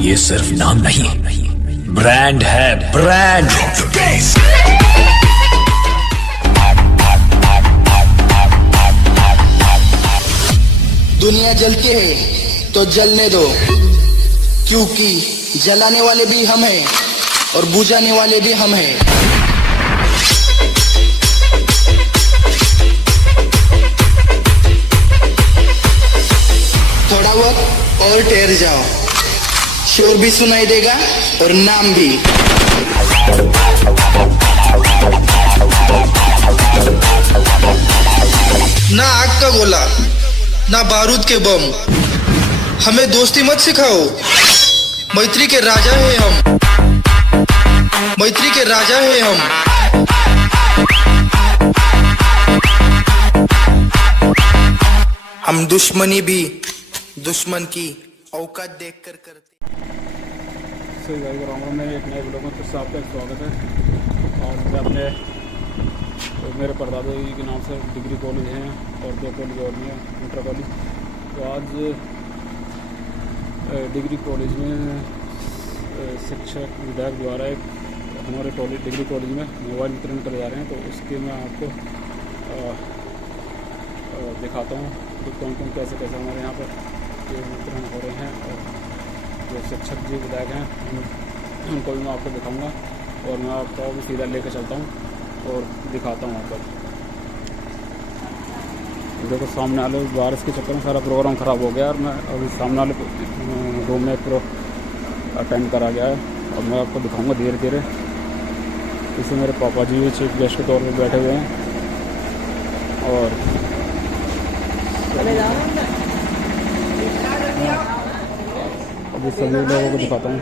ये सिर्फ नाम नहीं, ब्रांड है, ब्रांड। दुनिया जलती है तो जलने दो, क्योंकि जलाने वाले भी हम हैं और बुझाने वाले भी हम हैं। थोड़ा वक्त और ठहर जाओ, शोर भी सुनाई देगा और नाम भी। ना आग का गोला, ना बारूद के बम, हमें दोस्ती मत सिखाओ। मैत्री के राजा है हम, मैत्री के राजा है हम। हम दुश्मनी भी दुश्मन की औकात देखकर करते। सही भाई राम में एक नए ब्लॉग में फिर से आपका स्वागत है। और मैं अपने मेरे परदादा जी के नाम से डिग्री कॉलेज हैं और 2 कॉलेज और भी हैं, इंटर कॉलेज। तो आज डिग्री कॉलेज में शिक्षक विधायक द्वारा एक हमारे कॉलेज डिग्री कॉलेज में मोबाइल वितरण कर जा रहे हैं। तो उसके मैं आपको दिखाता हूँ कि कौन कौन कैसे कैसे हमारे यहाँ पर वितरण हो रहे हैं। और जो शिक्षक जी विधायक हैं उनको भी मैं आपको दिखाऊँगा और मैं आपको भी सीधा लेकर चलता हूँ और दिखाता हूँ आपको। देखो सामने वाले बारिश के चक्कर में सारा प्रोग्राम ख़राब हो गया और मैं अभी सामने वाले रूम में अटेंड करा गया है और मैं आपको दिखाऊंगा धीरे धीरे। इसे मेरे पापा जी भी चीफ गेस्ट के तौर पे बैठे हुए हैं और अभी सभी लोगों को दिखाता हूँ।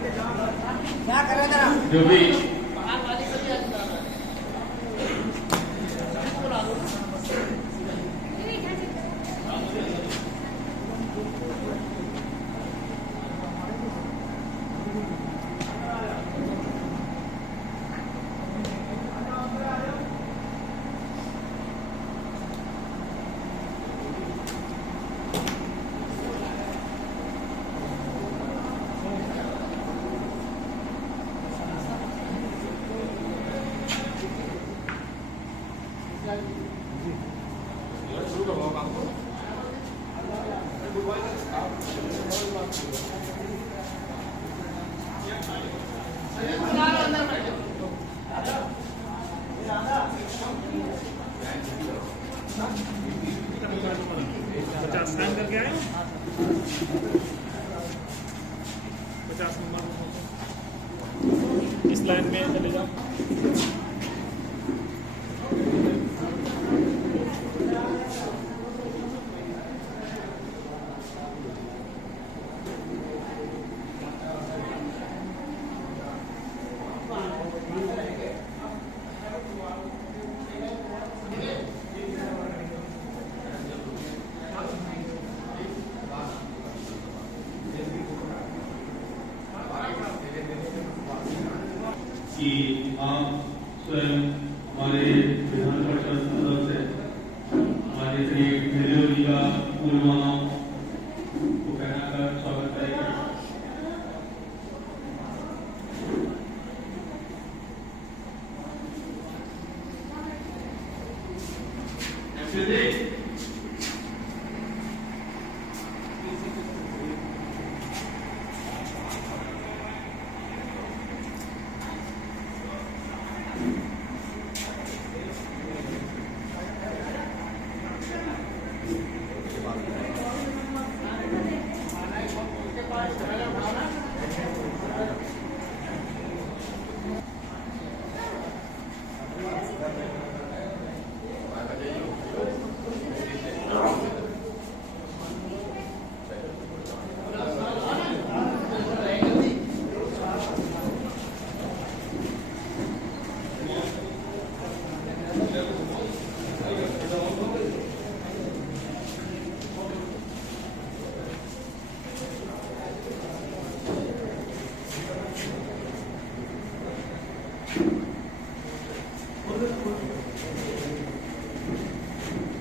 करके आए 50 नंबर इस लाइन में चले जाओ। कि आप स्वयं हमारे विधान परिषद सदस्य हमारे श्री वीडियो जी का पूर्वमाओं को कहकर स्वागत करेंगे।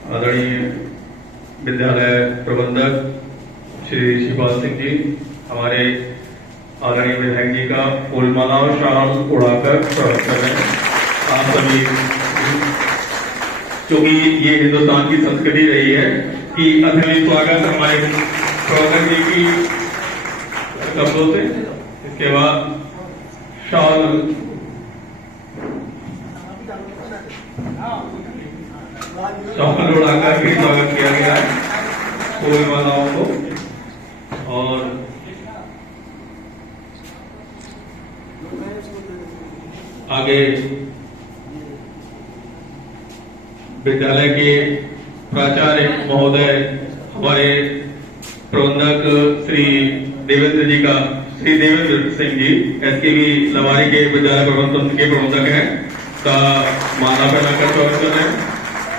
आदरणीय विद्यालय प्रबंधक श्री शिवपाल सिंह जी, हमारे आदरणीय विधायक जी का फूलमाला और शाल उड़ाकर स्वागत कर रहे हैं आप सभी। क्योंकि ये हिंदुस्तान की संस्कृति रही है कि अतिथि स्वागत हमारे प्रवक्ता जी की शब्दों से, इसके बाद शाल उड़ाकर के स्वागत किया गया है फूलमालाओं को। और आगे विद्यालय के प्राचार्य महोदय हमारे प्रबंधक श्री देवेंद्र सिंह जी SKV लवारी के विद्यालय प्रबंधन के प्रबंधक हैं, का माला पहनाकर स्वागत कर रहे हैं।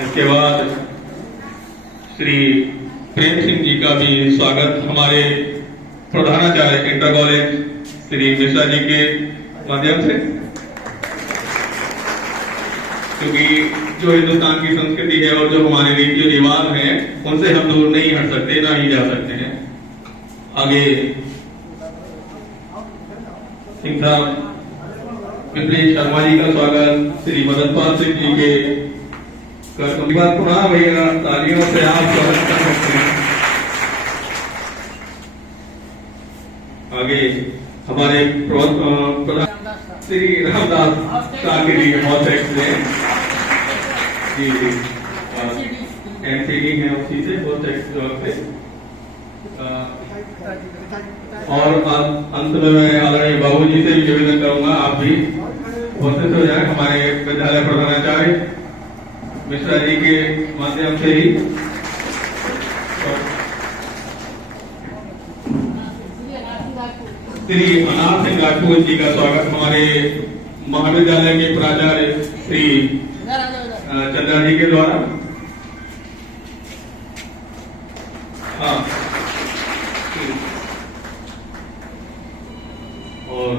इसके बाद श्री प्रेम सिंह जी का भी स्वागत हमारे प्रधानाचार्य इंटर कॉलेज श्री मिश्रा जी के माध्यम से, क्योंकि जो हिंदुस्तान की संस्कृति है और जो हमारे रीति रिवाज हैं उनसे हम दूर नहीं हट सकते, ना ही जा सकते हैं। आगे सिंह साहब विप्लेश शर्मा जी का स्वागत श्री मदन पाल सिंह जी के पुनः भैया तालियों से आप स्वागत कर सकते हैं। आगे हमारे श्री रामदास कांगे जी बहुत एक्सलेंट जी MCD है उसी से बहुत एक्सलेंट। और अंत में मैं आदरणीय बाबू जी से निवेदन करूंगा आप भी उपस्थित हो जाए हमारे विद्यालय प्रधानाचार्य मिश्रा जी के माध्यम से ही। श्री अनाथ सिंह राजपूत जी का स्वागत हमारे महाविद्यालय के प्राचार्य श्री चंद्रा जी के द्वारा। हाँ, और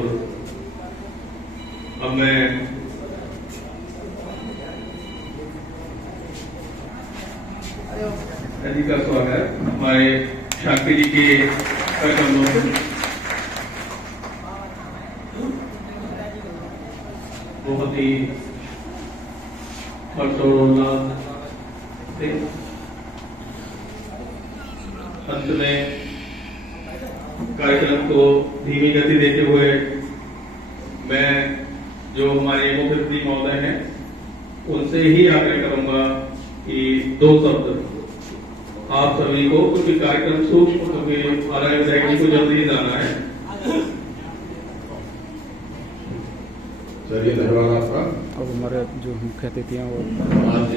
अब मैं जी का स्वागत हमारे शाक्ति जी के कदमों से। बहुत ही हर्षोल्लास से अंत में कार्यक्रम को धीमी गति देते हुए मैं जो हमारे मुख्य अतिथि महोदय हैं उनसे ही आग्रह करूंगा कि 2 शब्द आप सभी को, क्योंकि कार्यक्रम सूक्ष्म, क्योंकि आदरणीय विधायक जी को जल्दी ही जाना है। चलिए धन्यवाद आपका। अब हमारे जो मुख्य अतिथि हैं वो आज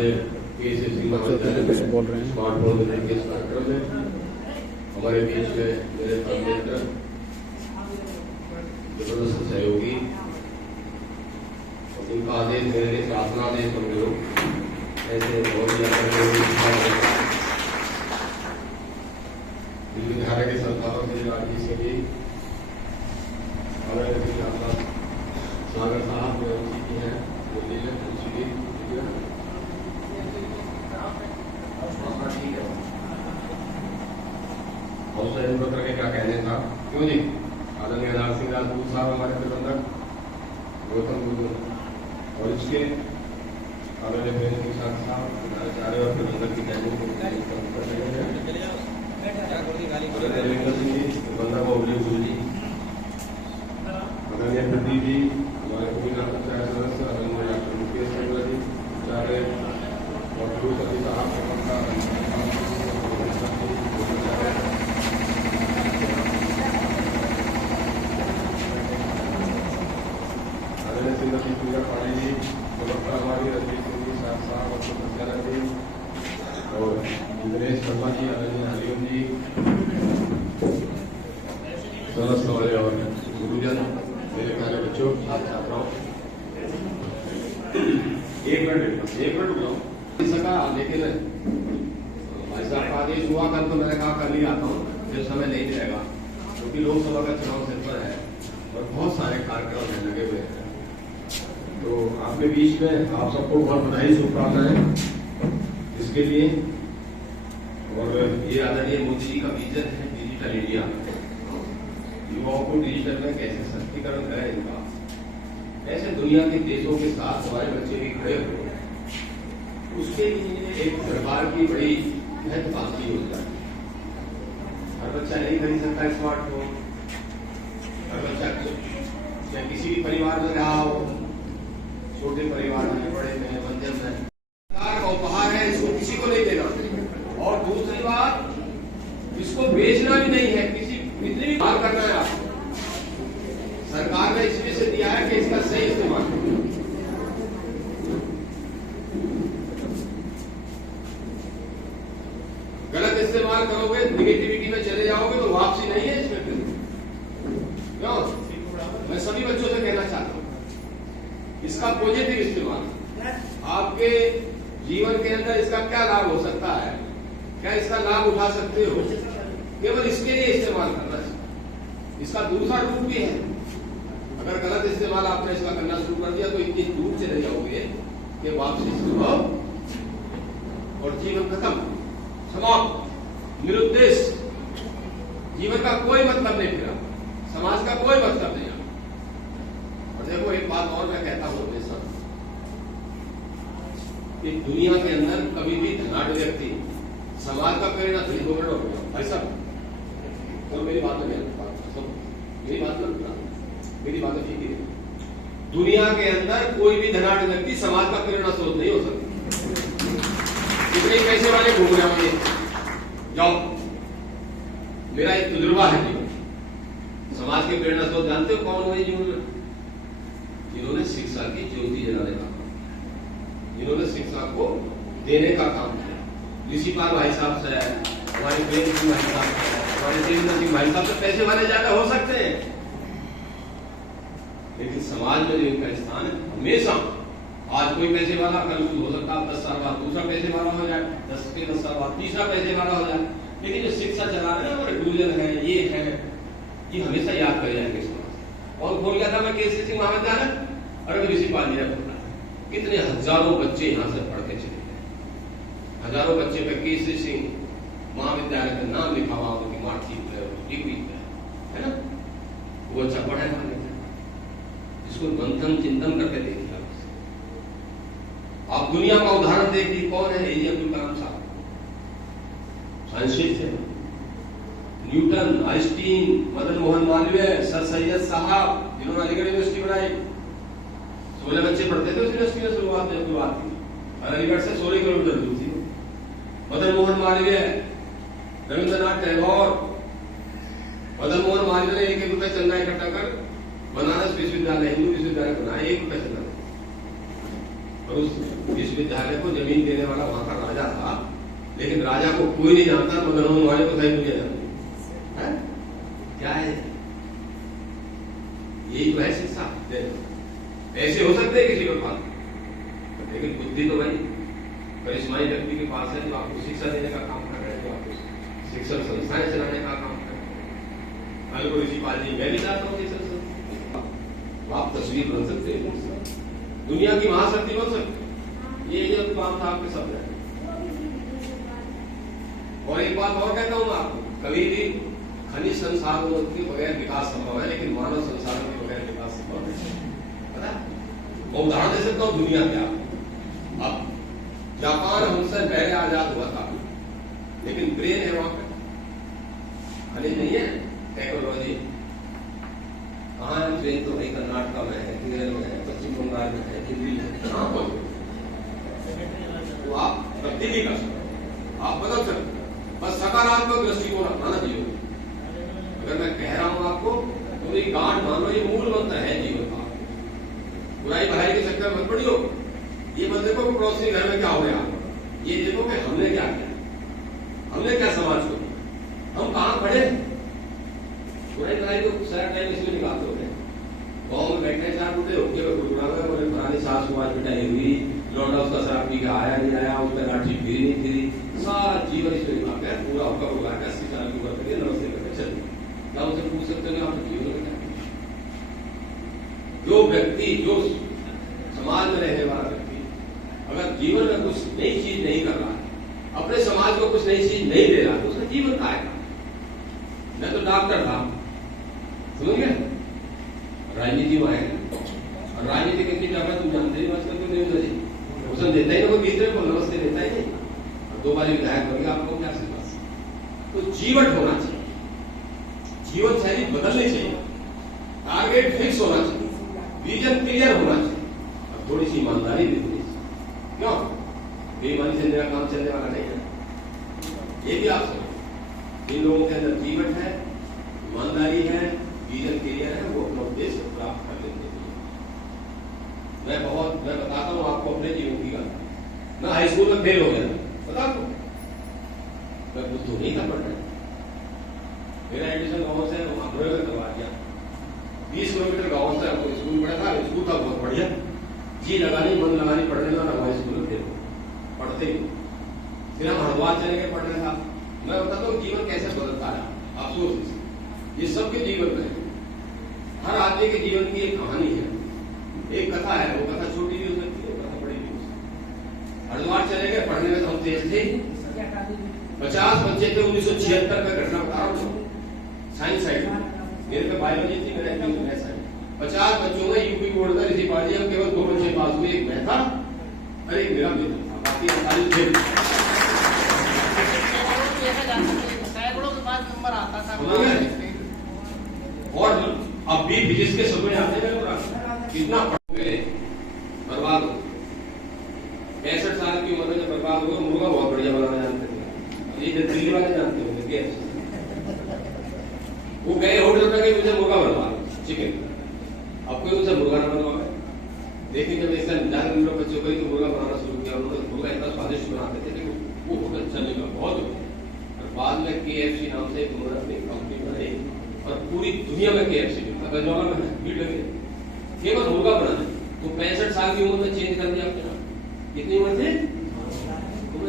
बच्चों के कुछ बोल रहे हैं। स्मार्टफोन देने के इस कार्यक्रम में हमारे बीच में मेरे कॉर्डिनेटर जबरदस्त सहयोगी, उनका आदेश मेरे लिए शासना आदेश बन गए ऐसे बहुत ज्यादा विद्यालय के संस्थापक श्री राजी से भी सागर साहब की है पत्र के क्या कहने था, क्यों जी। आदरणीय अनाथ सिंह राजपूत साहब हमारे प्रबंधक गौतम गुरु और इसके आदरणीय प्रेम सिंह साहब आचार्य और प्रबंधक की प्रबंधक गुरु जी, आदरणीय प्रदीप जी, हमारे पंचायत सदस्य आदरणीय डॉक्टर मुकेश चंद्र जी, आचार्य और गुरु सती साहब आदरणीय श्रीमती पूजा पाली जी, प्रवक्ता हमारी रजनीश सिंह जी साहब और सत्यानंद जी और इंद्रेश शर्मा जी, आदरणीय हरिओम जी, सदस्य वाले और गुरुजन, मेरे प्यारे बच्चों, छात्र छात्राओं, एक मिनट रुक जाओ सका, लेकिन भाई साहब का आदेश हुआ कल तो मैंने कहा कल ही आता हूँ, फिर समय नहीं मिलेगा क्योंकि लोकसभा का चुनाव सिर पर है और बहुत सारे कार्यक्रम लगे हुए हैं। तो आपके बीच में आप सबको बहुत बधाई शुभकामनाएं इसके लिए। और ये आदरणीय मोदी जी का विजन है डिजिटल इंडिया, युवाओं को डिजिटल में कैसे सशक्तिकरण करें इनका, ऐसे दुनिया के देशों के साथ हमारे बच्चे भी खड़े हो, उसके लिए एक सरकार की बड़ी महत्वाकांक्षी योजना है। हर बच्चा नहीं खरीद सकता स्मार्टफोन, हर बच्चा चाहे किसी भी परिवार में रहा हो, छोटे परिवार में, बड़े में, मध्यम में, सरकार का उपहार है, इसको किसी को नहीं देना। और दूसरी बात, इसको बेचना भी नहीं है, किसी कितनी भी बात करना है आपको, सरकार ने इसमें से दिया है कि इसका सही इस्तेमाल करो। गलत इस्तेमाल करोगे, निगेटिविटी में चले जाओगे तो वापसी नहीं है इसमें फिर। क्यों? मैं सभी बच्चों से कहना चाहता हूं, इसका पॉजिटिव इस्तेमाल, आपके जीवन के अंदर इसका क्या लाभ हो सकता है, क्या इसका लाभ उठा सकते हो, केवल इसके लिए इस्तेमाल करना है। इसका दूसरा रूप भी है, अगर गलत इस्तेमाल आपने इसका करना शुरू कर दिया तो इतनी दूर चले जाओगे कि वापसी संभव और जीवन खत्म, समाप्त, निरुद्देश, जीवन का कोई मतलब नहीं फिर, समाज का कोई मतलब नहीं। और देखो एक बात और मैं कहता हूं हमेशा कि दुनिया के अंदर कभी भी धनाढ़ व्यक्ति समाज का प्रेरणा नहीं होगा भाई साहब। और मेरी बात में मेरी बात में मेरी बात ठीक है, दुनिया के अंदर कोई भी धनाढ़ व्यक्ति समाज का प्रेरणा स्रोत नहीं हो सकता। कितने पैसे वाले घूम रहे होंगे, जाओ, मेरा एक तजुर्बा है जीवन, समाज के प्रेरणा स्रोत जानते हो कौन हुए जीवन में? जिन्होंने शिक्षा की ज्योति जलाने का काम, जिन्होंने शिक्षा को देने का काम किया। ऋषिपाल भाई साहब से, हमारे प्रेम सिंह भाई साहब से, हमारे देवेंद्र सिंह भाई साहब से पैसे वाले ज्यादा हो सकते हैं, लेकिन समाज में जो इनका स्थान है हमेशा, आज कोई पैसे वाला, कल हो सकता है 10 साल बाद दूसरा पैसे वाला हो जाए, 10 साल बाद तीसरा पैसे वाला हो जाए, लेकिन जो शिक्षा चला रहे हैं हमारे डूजन है, ये हमेशा याद कर जाएंगे समाज। और खोल गया था मैं केसी सिंह महाविद्यालय, और ऋषिपाल जी ने बोला कितने हजारों बच्चे यहाँ से पढ़ के चले गए, हजारों बच्चे पे केसी सिंह महाविद्यालय का नाम लिखा हुआ, उनकी मार्कशीट पे, डिग्री पे, है ना, वो अच्छा पढ़ा है, इसको मंथन चिंतन करके देखिए। आप दुनिया का उदाहरण देखिए, कौन है? एपीजे अब्दुल कलाम साहब, साइंटिस्ट है, Newton, Einstein, Madan Mohan Malviya, sir Syed साहब, जिन्होंने अलीगढ़ यूनिवर्सिटी बनाई, 16 बच्चे पढ़ते थे उस यूनिवर्सिटी में, शुरुआत थी, और अलीगढ़ से 16 किलोमीटर दूर थी। मदन मोहन मालवीय, रविंद्रनाथ टैगोर, मदन मोहन मालवीय ने 1-1 रुपए चंदा इकट्ठा कर बनारस विश्वविद्यालय, हिंदू विश्वविद्यालय बनाया, 1 रुपए चंदा, और उस विश्वविद्यालय को जमीन देने वाला वहां का राजा था, लेकिन राजा को कोई नहीं जानता, मदन मोहन मालवीय को सही दुनिया जानती है। क्या है? यही तो है शिक्षा। ऐसे हो सकते हैं किसी के पास, लेकिन बुद्धि तो भाई करिश्माई व्यक्ति के पास है, जो आपको शिक्षा देने का काम कर रहे हैं, जो आपको शिक्षण संस्थाएं चलाने का काम कर रहे हैं। कल को ऋषिपाल जी, मैं भी चाहता हूँ शिक्षण संस्था, आप तस्वीर बन सकते हैं, दुनिया की महाशक्ति बन सकते, ये जो काम था आपके सब है। और एक बात और कहता हूँ आपको, कभी भी खनिज संसाधनों के बगैर विकास संभव है, लेकिन मानव संसाधन के बगैर विकास संभव नहीं। मैं उदाहरण दे सकता हूँ दुनिया क्या, अब जापान हमसे पहले आजाद हुआ था, लेकिन ब्रेन है वहां पे, खनिज नहीं है, टेक्नोलॉजी कहाँ है? ब्रेन तो भाई कर्नाटक में है, केरल में है, पश्चिम बंगाल में है, दिल्ली में, कहाँ पर? तो आप तब्दीली कर सकते, आप बदल सकते, बस सकारात्मक दृष्टिकोण अपनाना चाहिए। अगर मैं कह रहा हूं आपको तो ये गांठ मानो, ये मूल मंत्र है जीवन का। बुराई भलाई के चक्कर मत पड़ियो, ये मत देखो कि पड़ोसी घर में क्या हो गया, ये देखो कि हमने क्या किया, हमने क्या समाज को, हम कहां खड़े। बुराई भलाई को सारा टाइम इसलिए निकालते होते हैं, गाँव में बैठे 4 बूढ़े होके बोले पुरानी सास समाज पिटाई हुई, लौटा उसका शराब पी के आया नहीं आया, उसका लाठी फिरी नहीं फिरी, सारा जीवन इसमें निकालते हैं, पूरा आपका बुला के 80 साल की उम्र करिए, नमस्ते करके चलिए। क्या उनसे पूछ सकते हैं आपके जीवन में क्या? जो व्यक्ति, जो समाज में रहने वाला व्यक्ति अगर जीवन में कुछ नई चीज नहीं कर रहा है, अपने समाज को कुछ नई चीज नहीं दे रहा, तो उसका जीवन का आएगा। मैं तो डॉक्टर था, समझिए राजनीति में आएगा और राजनीति कितनी जाकर तुम जानते ही आजकल तो नहीं होता जी भूषण देता ही ना कोई बीच में नमस्ते देता ही नहीं और 2 बार विधायक बनेगा आपको क्या सिर्फ तो जीवन होना चाहिए जीवन शैली बदलनी चाहिए टारगेट फिक्स होना चाहिए विजन क्लियर होना चाहिए और थोड़ी सी ईमानदारी भी होनी चाहिए क्यों बेईमानी से मेरा काम चलने वाला नहीं है ये भी आप समझो जिन लोगों के अंदर जीवन है ईमानदारी है विजन क्लियर है वो अपना उद्देश्य प्राप्त कर लेते हैं मैं बताता हूँ आपको अपने जीवन की बात मैं हाई स्कूल में फेल हो गया बता दो मैं कुछ तो नहीं था पढ़ना मेरा एडमिशन गाँव से आंध्र में करवा दिया 20 किलोमीटर गाँव से हमको स्कूल पढ़ा था स्कूल था बहुत बढ़िया जी लगानी मन लगानी पढ़ने का हमारे स्कूल में थे पढ़ते ही फिर हम हरिद्वार चले गए पढ़ने का मैं बताता हूँ जीवन कैसे बदलता है अफसोस ये सबके जीवन में हर आदमी के जीवन की एक कहानी है एक कथा है वो कथा छोटी भी हो सकती है कथा बड़ी भी हो सकती है हरिद्वार चले गए पढ़ने में हम तेज थे 50 बच्चे थे 1976 का घटना बता रहा हूँ साइंस साइड मेरे पे बायोलॉजी थी मेरा मैथ्स साइड 50 बच्चों में यूपी बोर्ड का रिसीव पार्टी में केवल 2 बच्चे पास हुए एक मैं था और एक मेरा मित्र था बाकी 48 थे सैकड़ों के बाद नंबर आता था और अब भी फिजिक्स के सपने आते हैं कितना पढ़ोगे बर्बाद हो 65 साल की उम्र में जब बर्बाद होगा मुर्गा बहुत बढ़िया बनाना जानते थे ये दिल्ली वाले जानते होंगे कैसे वो गए होटल पे गए मुझे मुर्गा बनवा चिकन अब कोई उनसे मुर्गा ना बनवाए लेकिन जब ऐसा ज्यादा नंबर बच्चों को तो मुर्गा बनाना शुरू किया उन्होंने मुर्गा इतना स्वादिष्ट बनाते थे कि वो होटल चलने का बहुत और बाद में KFC नाम से एक उन्होंने कंपनी बनाई और पूरी दुनिया में KFC अगर नॉर्मल में भीड़ लगे केवल मुर्गा बनाना तो 65 साल की उम्र में चेंज कर दिया अपने कितनी उम्र थे उम्र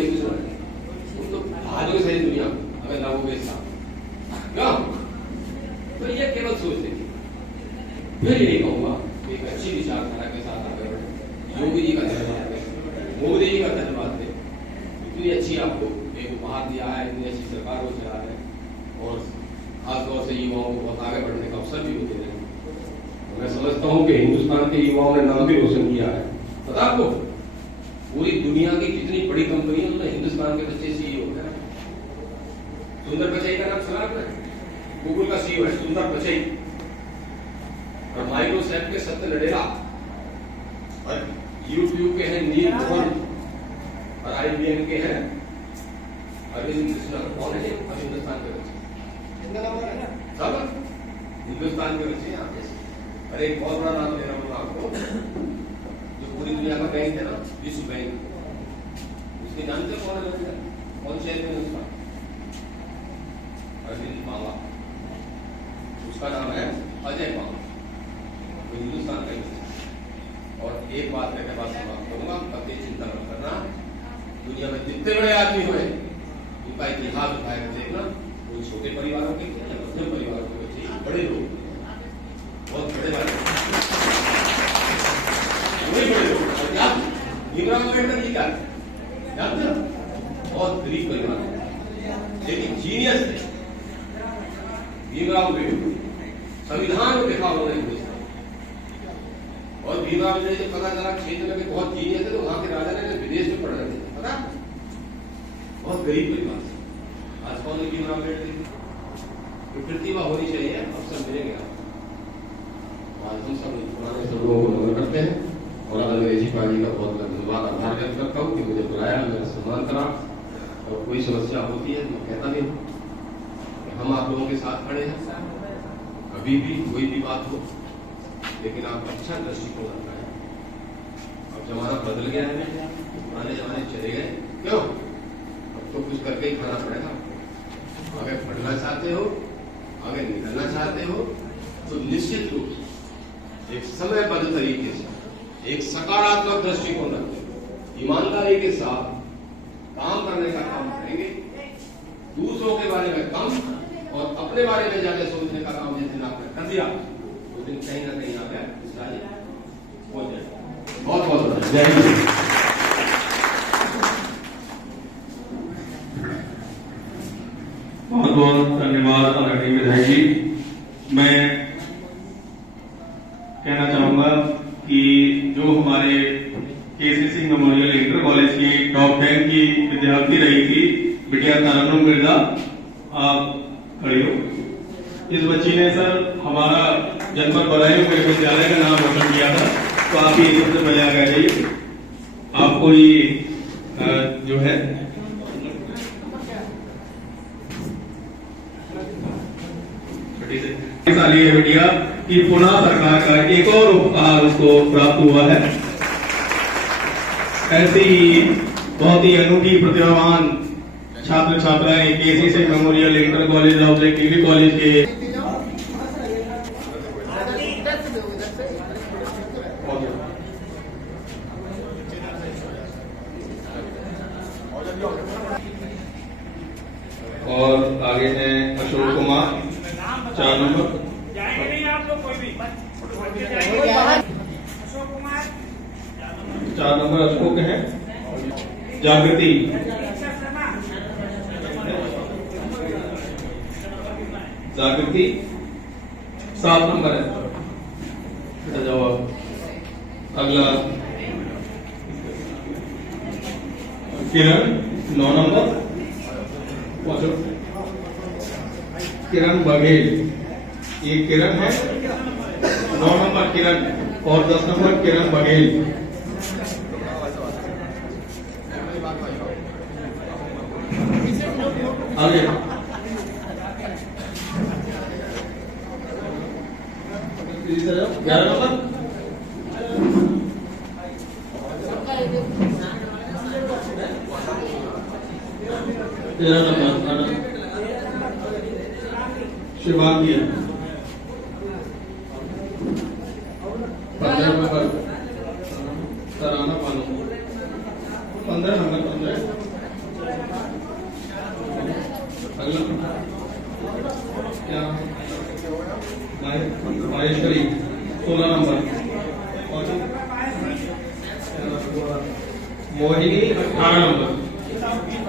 ही कुछ तो भाजो सही दुनिया अगर लगोगे साथ क्या तो ये केवल सोच देखिए फिर यही कहूंगा एक अच्छी विचारधारा के साथ आगे बढ़े योगी जी का धन्यवाद दें मोदी जी का धन्यवाद दें इतनी अच्छी आपको एक उपहार दिया है इतनी अच्छी सरकार को चला रहे और खासतौर से युवाओं को बहुत आगे बढ़ने का अवसर भी होते रहे मैं समझता हूँ कि हिंदुस्तान के युवाओं ने नाम भी रोशन किया है पता आपको पूरी दुनिया की जितनी बड़ी कंपनी है उनमें हिंदुस्तान के बच्चे CEO है सुंदर पिचाई का नाम सुना आपने गूगल का CEO है सुंदर पिचाई और माइक्रोसॉफ्ट के सत्य नडेला और YouTube के हैं नील मोहन और IBM के हैं अरविंद कृष्णा कौन है अब हिंदुस्तान के बच्चे सब हिंदुस्तान के बच्चे यहाँ पे अरे एक बहुत बड़ा नाम दे रहा हूँ आपको पूरी दुनिया का बैंक है ना विश्व बैंक उसके जानते कौन है कौन शहर में उसका अरविंद बाबा उसका नाम है अजय बाबा वो हिंदुस्तान का और एक बात मैं बात समाप्त करूंगा कभी चिंता मत करना दुनिया में जितने बड़े आदमी हुए उनका इतिहास उठाए देखना वो छोटे परिवारों के या मध्यम परिवारों के बच्चे बड़े लोग बहुत बड़े वाले भीमराव अम्बेडकर जी का जानते हो बहुत गरीब परिवार लेकिन जीनियस थे भीमराव अम्बेडकर संविधान में लिखा उन्होंने हिंदुस्तान और भीमराव ने जब पता चला क्षेत्र में बहुत जीनियस थे तो वहां के राजा ने विदेश में पढ़ रहे थे पता बहुत गरीब परिवार आज कौन है भीमराव अम्बेडकर प्रतिभा होनी चाहिए अवसर मिलेंगे आज हम सब पुराने सब लोगों को नमन करते हैं और अंग्रेजी पार्टी का बहुत धन्यवाद आभार व्यक्त करता हूँ कि मुझे बुलाया मेरा सम्मान करा और कोई समस्या होती है मैं कहता नहीं हूँ हम आप लोगों के साथ खड़े हैं कभी भी कोई भी बात हो लेकिन आप अच्छा दृष्टिकोण रखना है अब जमाना बदल गया है पुराने जमाने चले गए क्यों अब तो कुछ करके ही खाना पड़ेगा अगर पढ़ना चाहते हो अगर निकलना चाहते हो तो निश्चित रूप से एक समयबद्ध तरीके से एक सकारात्मक दृष्टिकोण रखते ईमानदारी के साथ काम करने का काम करेंगे दूसरों के बारे में कम और अपने बारे में ज्यादा सोचने का काम जिस दिन आपने कर दिया उस दिन कहीं ना कहीं आप पहुंच जाए बहुत बहुत जय हिंद बहुत बहुत धन्यवाद आदरणीय विधायक जी मैं कहना चाहूंगा कि जो हमारे केसीसी मेमोरियल इंटर कॉलेज की टॉप 10 की विद्यार्थी रही थी बिटिया तरन्नुम मिर्जा, आप खड़ी हो। इस बच्ची ने सर हमारा जनपद बदायूं विश्वविद्यालय का नाम रोशन किया था, तो आप ये सबसे पहले आगे आ जाइए। आपको ये जो है साली है बिटिया कि पुनः सरकार का एक और उपहार उसको प्राप्त हुआ है। ऐसी ही बहुत ही अनूठी प्रतिभावान छात्र छात्राएं KCC memorial inter college of degree college के और आगे हैं अशोक कुमार 4 नंबर। जाएंगे नहीं आप लोग कोई भी अशोक कुमार 4 नंबर अशोक है। जागृति जागृति 7 नंबर है। जवाब अगला किरण 9 नंबर। किरण बघेल, ये किरण है 9 नंबर किरण और 10 नंबर किरण बघेल। आगे 11 नंबर शिवांगी 15 नंबर तराना पानो 15 नंबर 15। अगला क्या माहेश्वरी 16 नंबर। मोहिनी 18 नंबर।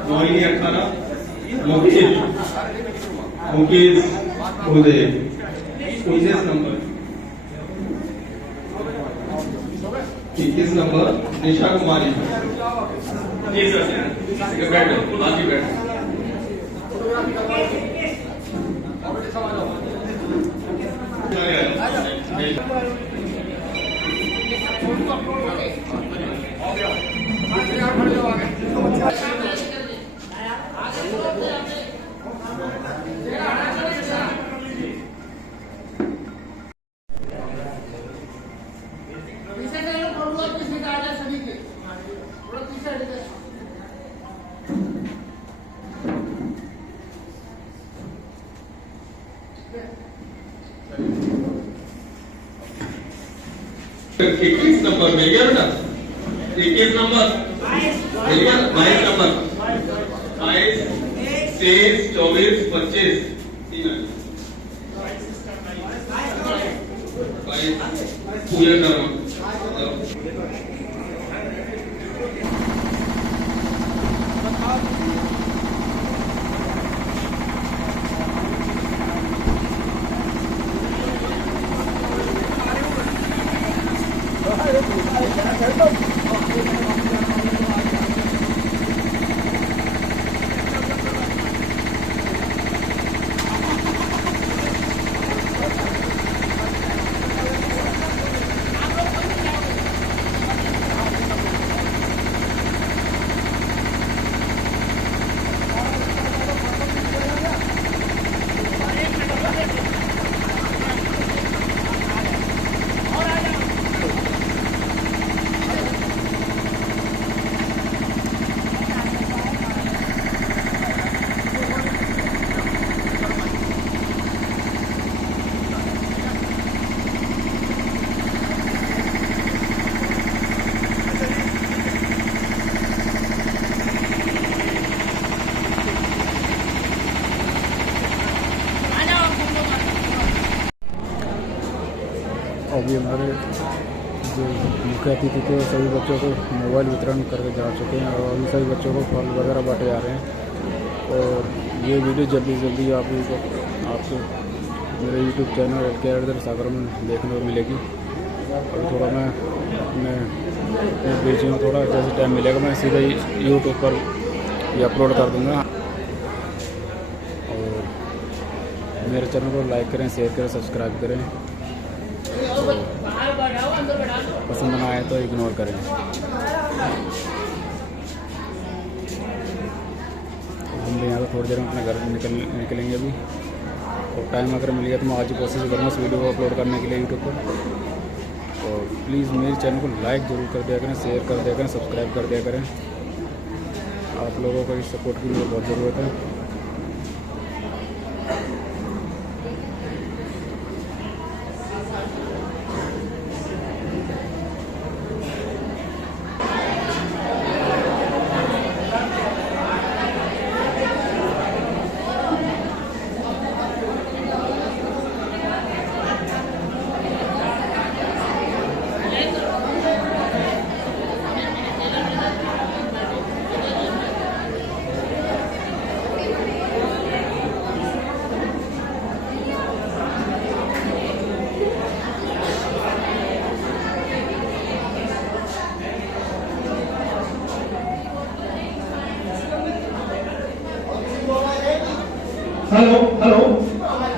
मोहिनी 18। मुकेश उदय 19 नंबर। 21 नंबर निशा कुमारी। जी सर बैठो बाकी बैठो। इक्कीस नंबर मिल गया बेटा। 21 नंबर मिल गया। 22 नंबर 22 23 24 25 पूजा कर्म। अभी हमारे जो मुख्य अतिथि थे सभी बच्चों को मोबाइल वितरण करके जा चुके हैं और अभी सभी बच्चों को फल वगैरह बांटे जा रहे हैं। और ये वीडियो जल्दी जल्दी आपको मेरे YouTube चैनल LK सागर में देखने को मिलेगी। और थोड़ा मैं अपने बीच में थोड़ा जैसे टाइम मिलेगा मैं सीधा यूट्यूब पर ये अपलोड कर दूँगा। और मेरे चैनल को लाइक करें, शेयर करें, सब्सक्राइब करें। पसंद ना आए तो इग्नोर करें। हम भी यहाँ से थोड़ी देर में अपने घर निकलेंगे अभी, और टाइम अगर मिल गया तो मैं आज कोशिश करूँगा इस वीडियो को अपलोड करने के लिए यूट्यूब पर। और प्लीज़ मेरे चैनल को लाइक ज़रूर कर दिया करें, शेयर कर दिया करें, सब्सक्राइब कर दिया करें। आप लोगों का इस सपोर्ट की मुझे बहुत ज़रूरत है। हेलो हेलो,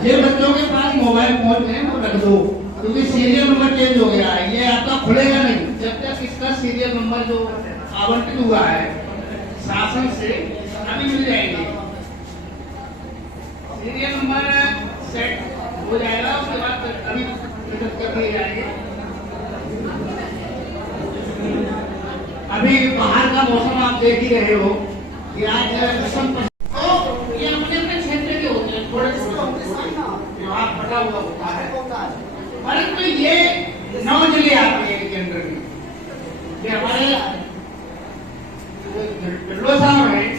ये बच्चों के पास मोबाइल फोन है वो रख दो, क्योंकि सीरियल नंबर चेंज हो गया है। ये आपका खुलेगा नहीं जब तक इसका सीरियल नंबर जो आवंटित हुआ है शासन से अभी मिल जाएंगे। सीरियल नंबर सेट हो जाएगा, उसके बाद अभी कर दिए जाएंगे। अभी बाहर का मौसम आप देख ही रहे हो कि आज फटा हुआ होता है, परंतु ये 9 जिले आते हैं इसके अंदर में। ये हमारे ढिल्लो साहब हैं,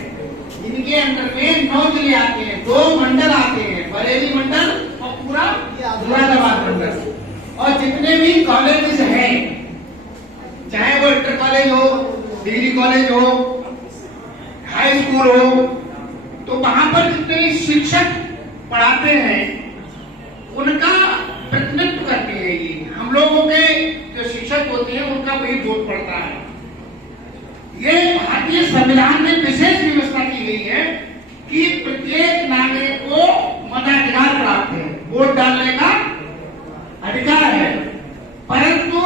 इनके अंदर में 9 जिले आते हैं, 2 मंडल आते हैं, बरेली मंडल और पूरा मुरादाबाद मंडल। और जितने भी कॉलेजेस हैं, चाहे वो इंटर कॉलेज हो, डिग्री कॉलेज हो, हाई स्कूल हो, तो वहां पर जितने शिक्षक पढ़ाते हैं उनका प्रतिनिधित्व करती है। ये हम लोगों के जो शिक्षक होते हैं उनका वही वोट पड़ता है। ये भारतीय संविधान में विशेष व्यवस्था की गई है कि प्रत्येक नागरिक को मताधिकार प्राप्त है, वोट डालने का अधिकार है। परंतु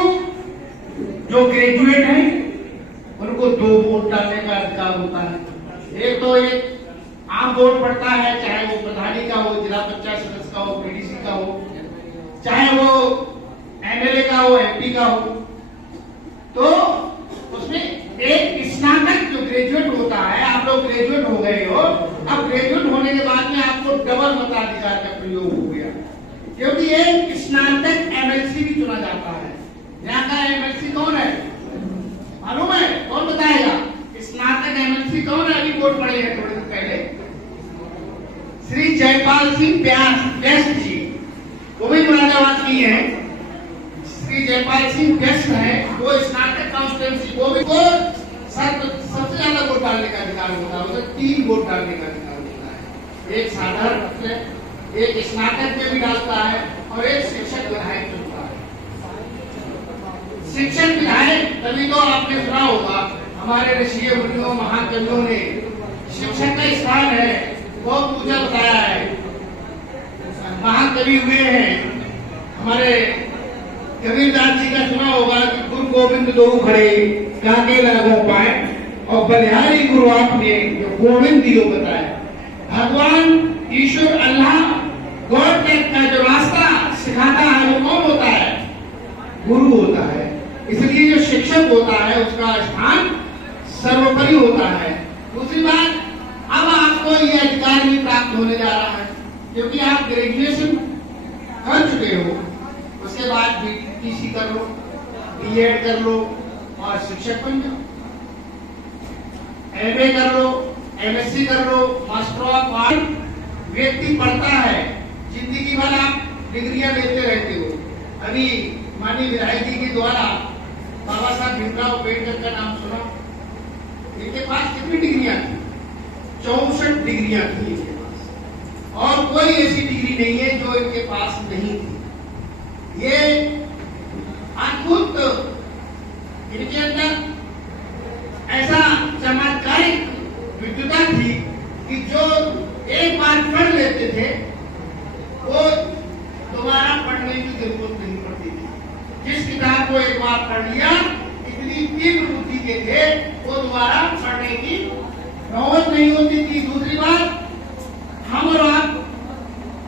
जो ग्रेजुएट है उनको 2 वोट डालने का अधिकार होता है। एक तो एक आम वोट पड़ता है, चाहे वो प्रधानी का हो, जिला पंचायत सदस्य का हो, पीडीसी का हो, चाहे वो एमएलए का हो, एमपी का हो। तो उसमें एक स्नातक जो ग्रेजुएट होता है, आप लोग ग्रेजुएट हो गए हो, अब ग्रेजुएट होने के बाद में आपको डबल मताधिकार का प्रयोग हो गया, क्योंकि एक स्नातक एमएलसी भी चुना जाता है। यहाँ का एमएलसी कौन है मालूम है? कौन बताएगा? स्नातक एमएलसी कौन है? अभी वोट पड़े हैं थोड़े दिन पहले, श्री जयपाल सिंह व्यस्त जी, वो भी मुरादाबाद की है। श्री जयपाल सिंह व्यस्त है, वो स्नातक कांस्टिट्यूंसी, वो भी सबसे ज्यादा वोट डालने का अधिकार होता है, उसे 3 वोट डालने का अधिकार होता है। एक साधारण, एक स्नातक में भी डालता है और एक शिक्षक विधायक चुनता है। शिक्षक विधायक तभी तो आपने सुना होगा, हमारे ऋषि मुनियों महान कवियों ने शिक्षक का स्थान है बहुत ऊंचा बताया है। महाकवि हुए हैं हमारे कबीरदास जी का सुना होगा कि गुरु गोविंद दो खड़े काके लगो पाए, और बलिहारी गुरु आपने जो गोविंद दियो बताया। भगवान ईश्वर अल्लाह गॉड का जो रास्ता सिखाता है वो कौन होता है? गुरु होता है। इसलिए जो शिक्षक होता है उसका स्थान सर्वोपरि होता है। दूसरी बात, अब आपको ये अधिकार भी प्राप्त होने जा रहा है, क्योंकि आप ग्रेजुएशन कर चुके हो, उसके बाद बीटीसी कर लो, बीएड कर लो और शिक्षक बन जाओ, एमए कर लो, एमएससी कर लो, मास्टर ऑफ आर्ट। व्यक्ति पढ़ता है, जिंदगी भर आप डिग्रियां लेते रहते हो। अभी माननीय विधायक जी के द्वारा बाबा साहब भीमराव अम्बेडकर का नाम सुना, इनके पास कितनी डिग्रियां थी? 64 डिग्रियां थी इनके पास, और कोई ऐसी डिग्री नहीं है जो इनके पास नहीं थी। ये अद्भुत इनके अंदर ऐसा चमत्कारिक विद्युता थी कि जो एक बार पढ़ लेते थे वो दोबारा पढ़ने की जरूरत नहीं पड़ती थी। जिस किताब को एक बार पढ़ लिया, इतनी तीव्र बुद्धि के थे, वो दोबारा पढ़ने की नौबत नहीं होती थी। दूसरी बात, हम और आप,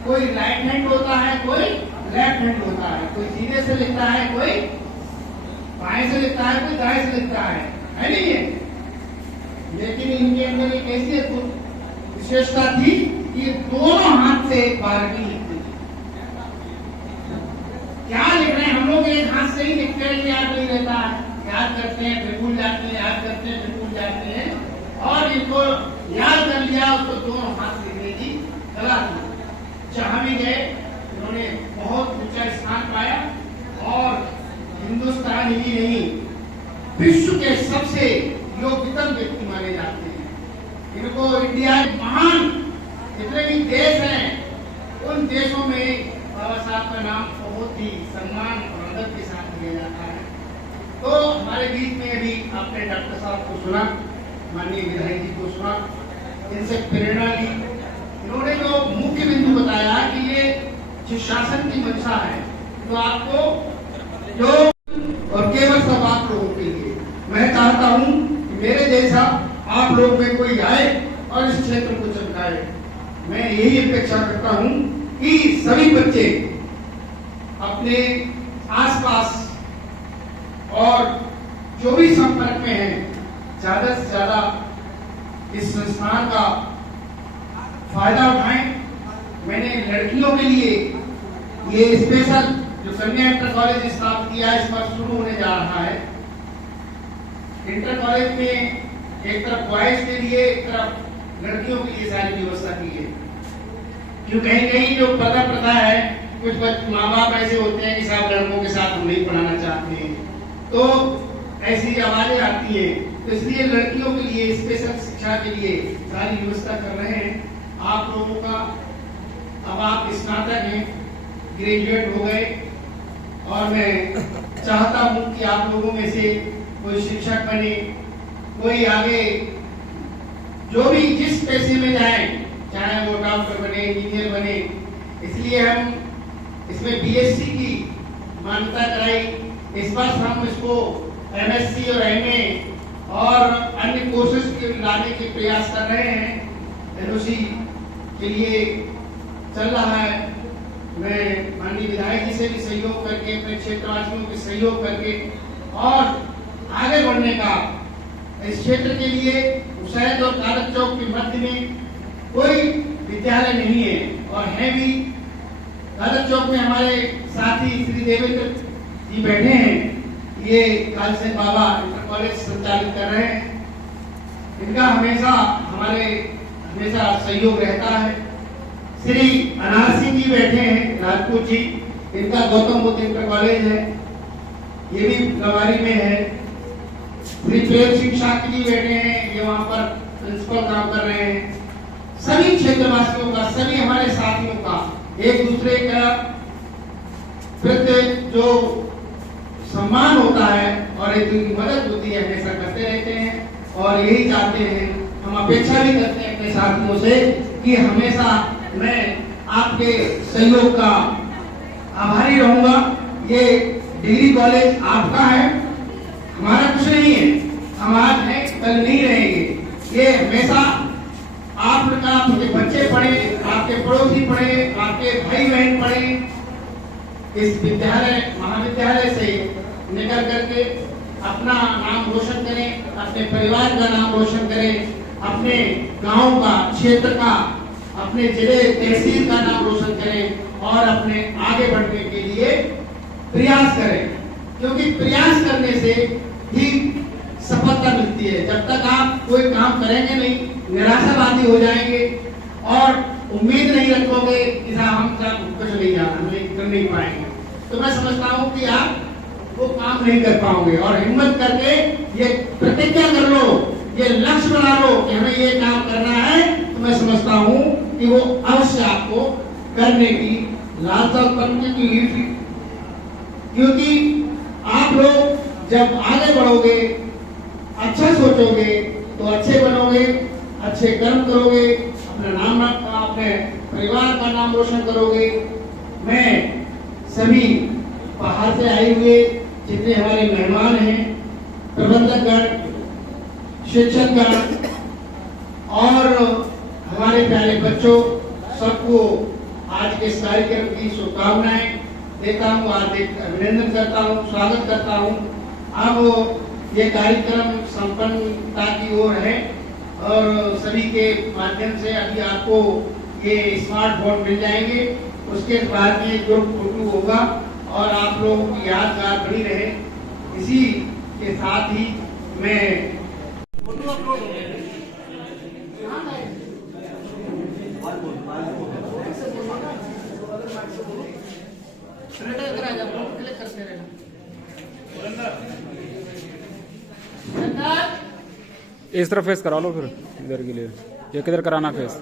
कोई राइट हैंड होता है, कोई लेफ्ट हैंड होता है, कोई सीधे से लिखता है, कोई बाएं से लिखता है, कोई दाएं से लिखता है नहीं ये? लेकिन इनके अंदर एक ऐसी विशेषता थी कि दोनों हाथ से एक बार भी लिखते थे। क्या लिख रहे हैं? हम लोग एक हाथ से ही लिखते हैं, याद नहीं रहता है, याद करते हैं फिर भूल जाते हैं, याद करते हैं फिर भूल जाते हैं, और इनको याद कर लिया, उसको दोनों हाथ लिखने की कला थी। जहां भी गए उन्होंने बहुत ऊंचा स्थान पाया और हिंदुस्तान ही नहीं, विश्व के सबसे योग्यतम व्यक्ति माने जाते हैं। इनको इंडिया महान जितने भी देश हैं, उन देशों में बाबा साहब का नाम बहुत ही सम्मान और आदर के साथ लिया जाता है। तो हमारे बीच में अभी आपने डॉक्टर साहब को सुना, माननीय विधायक जी को सुना, इनसे प्रेरणा ली। इन्होंने जो मुख्य बिंदु बताया कि ये जो शासन की मंशा है, तो आपको जो और केवल सब आप लोगों के लिए मैं चाहता हूं कि मेरे जैसा आप लोग में कोई आए और इस क्षेत्र को चमकाए। मैं यही अपेक्षा करता हूं कि सभी बच्चे अपने आसपास और जो भी संपर्क में हैं, ज्यादा से ज्यादा इस संस्थान का फायदा उठाएं। मैंने लड़कियों के लिए ये स्पेशल जो कन्या इंटर कॉलेज स्थापित किया है, इस पर शुरू होने जा रहा है। इंटर कॉलेज में एक तरफ बॉयज के लिए, एक तरफ लड़कियों के लिए सारी व्यवस्था की है। क्यों कहीं कहीं जो प्रथा है, कुछ माँ बाप ऐसे होते हैं कि साहब लड़कों के साथ हम नहीं पढ़ाना चाहते हैं, तो ऐसी आवाजें आती है। तो इसलिए लड़कियों के लिए स्पेशल शिक्षा के लिए सारी व्यवस्था कर रहे हैं। आप लोगों का, अब आप स्नातक हैं, ग्रेजुएट हो गए, और मैं चाहता हूं कि आप लोगों में से कोई शिक्षक बने, कोई आगे जो भी जिस पेशे में जाए, चाहे वो डॉक्टर बने, इंजीनियर बने। इसलिए हम इसमें बीएससी की मान्यता कराई। इस बार हम इसको एमएससी और एमए और अन्य कोर्सेज के लाने के प्रयास कर रहे हैं। एनओसी के लिए चल रहा है। मैं माननीय विधायक जी से भी सहयोग करके, अपने क्षेत्रवासियों के सहयोग करके और आगे बढ़ने का, इस क्षेत्र के लिए उषैद और कागज चौक के मध्य में कोई विद्यालय नहीं है, और है भी कागज चौक में हमारे साथी श्री देवेंद्र जी बैठे हैं। ये काल से बाबा इंटर कॉलेज संचालित कर रहे हैं। इनका हमेशा सहयोग रहता है। श्री अनार सिंह जी बैठे हैं, राजपूत जी, इनका गौतम बुद्ध इंटर कॉलेज है, ये भी लवारी में है। श्री प्रेम सिंह शाक्य जी बैठे हैं, ये वहां पर प्रिंसिपल काम कर रहे हैं। सभी क्षेत्रवासियों का, सभी हमारे साथियों का एक दूसरे का प्रति जो सम्मान होता है और एक दूसरी मदद होती है, हमेशा करते रहते हैं। और यही चाहते हैं, हम अपेक्षा भी करते हैं अपने साथियों से कि हमेशा मैं आपके सहयोग का आभारी रहूंगा। ये डिग्री कॉलेज आपका है, हमारा कुछ नहीं है। हम आज हैं, कल नहीं रहेंगे। ये हमेशा आपका, आपके बच्चे पढ़े, आपके पड़ोसी पढ़े, आपके भाई बहन पढ़े, इस विद्यालय महाविद्यालय से निकल करके अपना नाम रोशन करें, अपने परिवार का नाम रोशन करें, अपने गांव का, क्षेत्र का, अपने जिले तहसील का नाम रोशन करें और अपने आगे बढ़ने के लिए प्रयास करें। क्योंकि प्रयास करने से ही सफलता मिलती है। जब तक आप कोई काम करेंगे नहीं, निराशावादी हो जाएंगे और उम्मीद नहीं रखोगे कि हम कुछ नहीं जाना, नहीं कर नहीं पाएंगे, तो मैं समझता हूँ कि आप वो काम नहीं कर पाओगे। और हिम्मत करके ये प्रतिज्ञा कर लो, ये लक्ष्य बना लो कि हमें ये काम करना है, तो मैं समझता हूँ कि वो अवश्य आपको करने की लालसा उत्पन्न की। क्योंकि आप लोग जब आगे बढ़ोगे, अच्छा सोचोगे तो अच्छे बनोगे, अच्छे कर्म करोगे, अपना नाम अपने परिवार का नाम रोशन करोगे। मैं सभी बाहर से आए हुए जितने हमारे मेहमान हैं, प्रबंधकगण, शिक्षकगण और हमारे प्यारे बच्चों, सबको आज के इस कार्यक्रम की शुभकामनाएं देता हूँ, हार्दिक अभिनंदन करता हूँ, स्वागत करता हूँ। अब ये कार्यक्रम संपन्नता की ओर है और सभी के माध्यम से अभी आपको ये स्मार्टफोन मिल जाएंगे, उसके बाद में ग्रुप फोटो होगा और आप लोगों की यादगार बनी रहे। इसी के साथ ही मैं फोटो अपलोड हो गया। क्लिक करते रहना। इस तरफ फेस करा लो फिर इधर के लिए, ये किधर कराना फेस?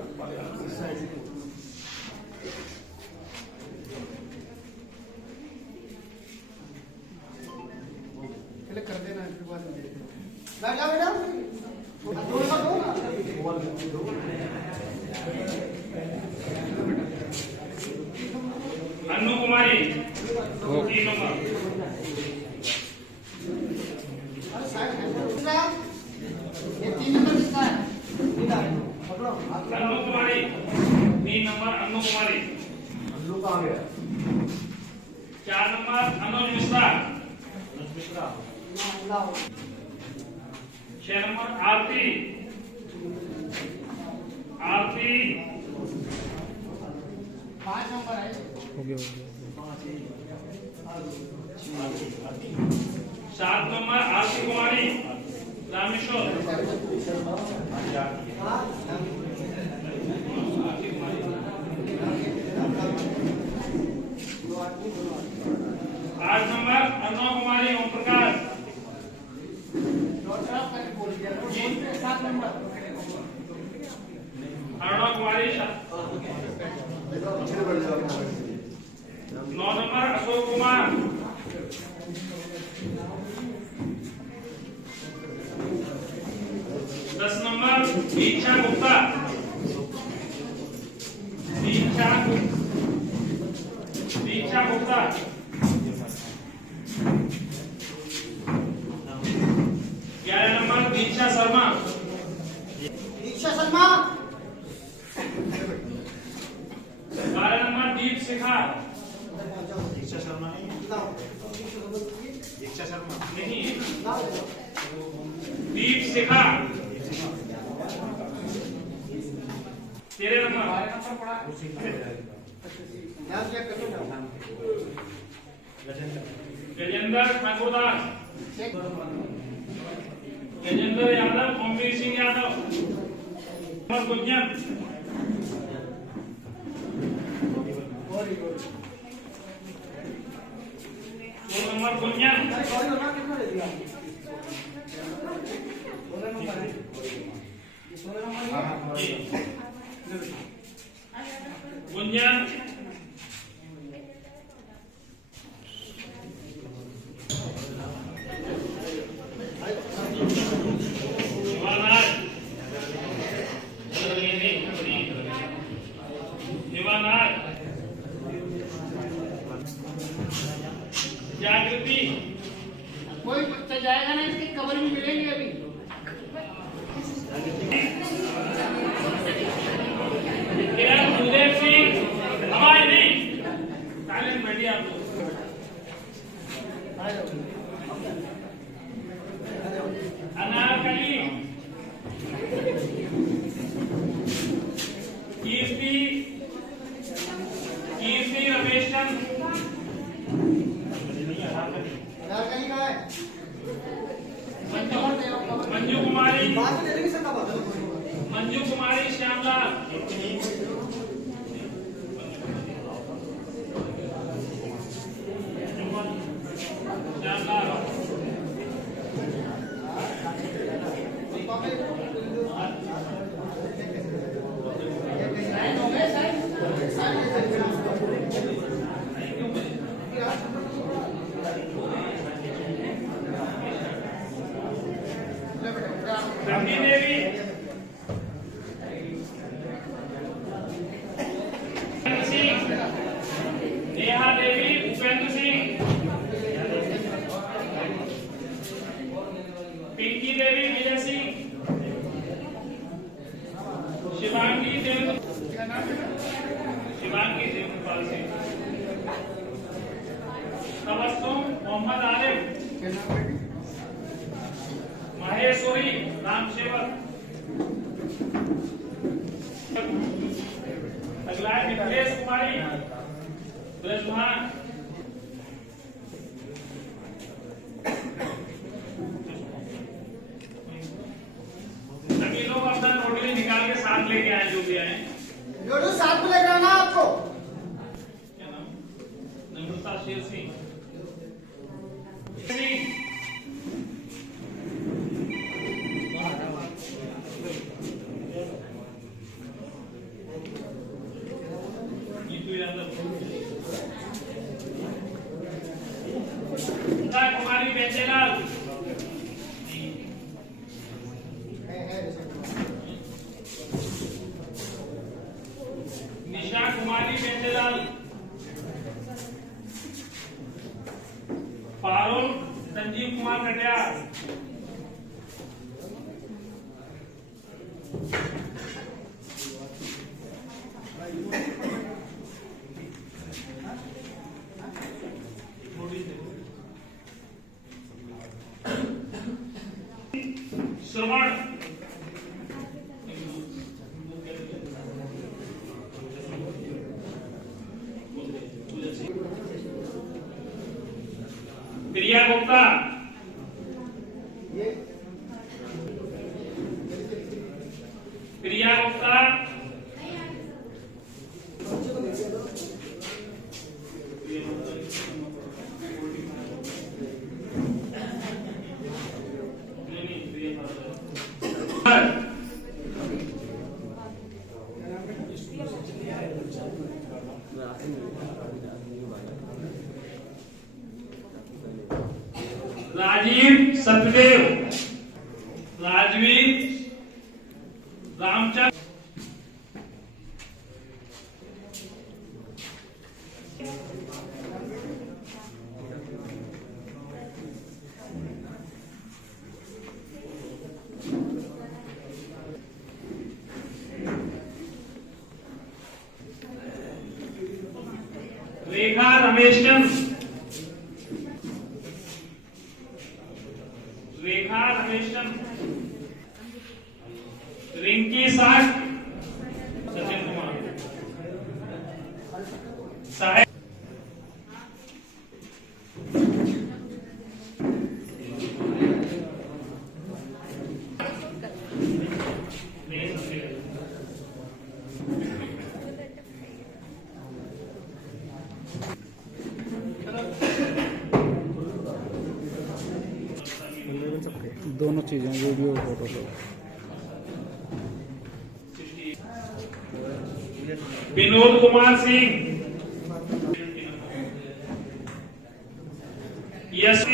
क्लिक कर देना, इसके बाद बैठ जाओ बेटा। अन्नू कुमारी 3 नंबर, ये 3 नंबर किसका है? अन्नू कुमारी 3 नंबर, अन्नू कुमारी। 4 नंबर अनुज मिश्रा। 6 नंबर आरती। आरती 5 नंबर है। हो गया, हो गया। 7 नंबर आरती कुमारी रामेश्वर। 8 नंबर अर्णव कुमारी ओम प्रकाश। 7 नंबर अर्णव कुमारी 9 नंबर अशोक कुमार। 10 नंबर दीक्षा गुप्ता। दीक्षा गुप्ता। 11 नंबर दीक्षा शर्मा। दीक्षा शर्मा। 12 नंबर दीप शिखा। दीक्षा शर्मा नहीं, दीप शिखा। 13 नंबर गजेंद्र ठाकुरदास। गजेंद्र यादव, ओमवीर सिंह यादव। गुंजन। 2 नंबर गुंजन। गुंजन। जागृति। कोई बच्चा जाएगा ना, इसकी कवरिंग मिलेगी अभी। सुदेव सिंह हमारे नहीं, साइलेंट बैठिए आप लोग। अनारकली। कीर्ति रमेश चंद। मंजू कुमारी। मंजू कुमारी श्यामलाल। रवि देवी, सिंह, नेहा देवी, उपेंद्र सिंह, पिंकी देवी, विजय सिंह, शिवांगी देवपाल सिंह, तबस्सुम मोहम्मद आरिफ, महेश्वरी राम सेवक, अगला है मिथिलेश कुमारी ब्रजभान, सभी लोग अपना नोटली निकाल के साथ लेके आए जो भी आए। जोड़ो साथ में लेकर आना आपको। क्या नाम? नम्रता शेर सिंह, कुमारी बेचेलाल, निशा कुमारी बेचेलाल, पारुल संजीव कुमार कटियार, श्रवण, प्रिया गुप्ता, प्रिया गुप्ता, राजीव सतदेव, राजवीर रामचंद्र, रेखा रमेशचंद, रेखा रमेशचंद, रिंकी साठ, सचिन कुमार साहेब, दोनों चीज़ें वीडियो फोटो से। विनोद कुमार सिंह, यश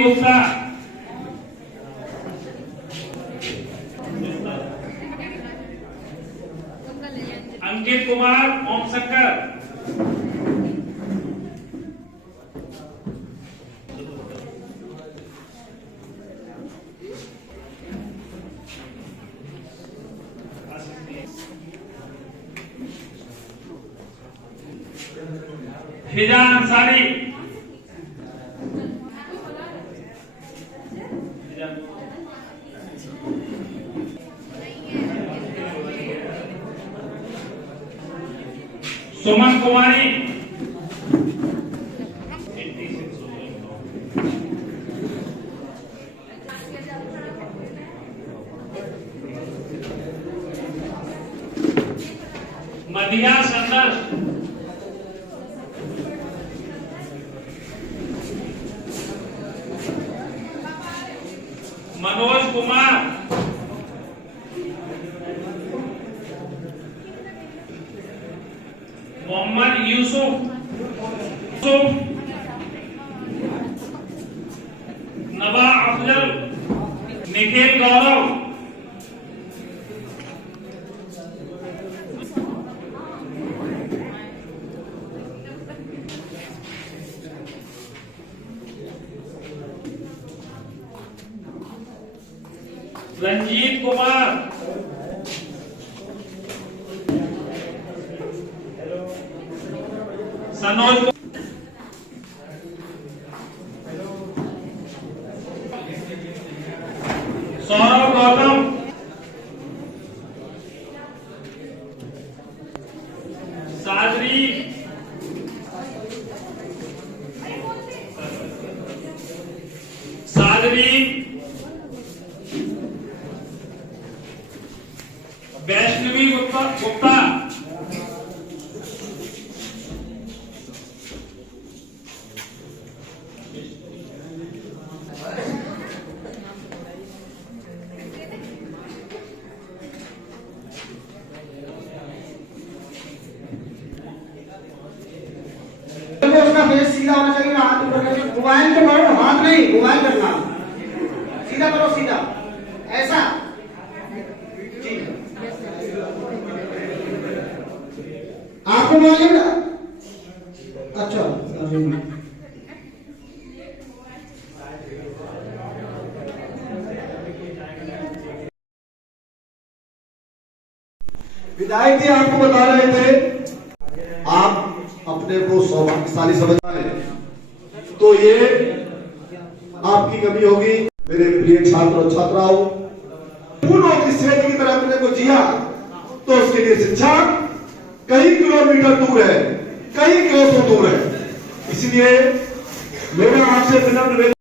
गुप्ता, अंकित कुमार, ओम शंकर, फिजा अंसारी, सुमन कुमारी, मदिया संदर्श, मनोज कुमार, मोहम्मद यूसुफ, प्रभंजन, निखिल गौरव, रंजीत कुमार, सनोज, सौरभ गौतम, सादरी, वैष्णवी गुप्ता, उसका फेस सीधा होना चाहिए, हाथ ऊपर करके मोबाइल पे करो, हाथ नहीं मोबाइल करना, सीधा करो, सीधा ऐसा जी। आपको मालूम है? अच्छा विधायक जी आपको बता रहे थे आप अपने को सौभाग्यशाली समझना है, तो ये आपकी कमी होगी। मेरे प्रिय छात्र और छात्राओं, पूर्ण की श्रेणी की तरह अपने को जिया तो उसके लिए शिक्षा कई किलोमीटर दूर है, कई कोसों दूर है। इसलिए मेरा आपसे विनम्र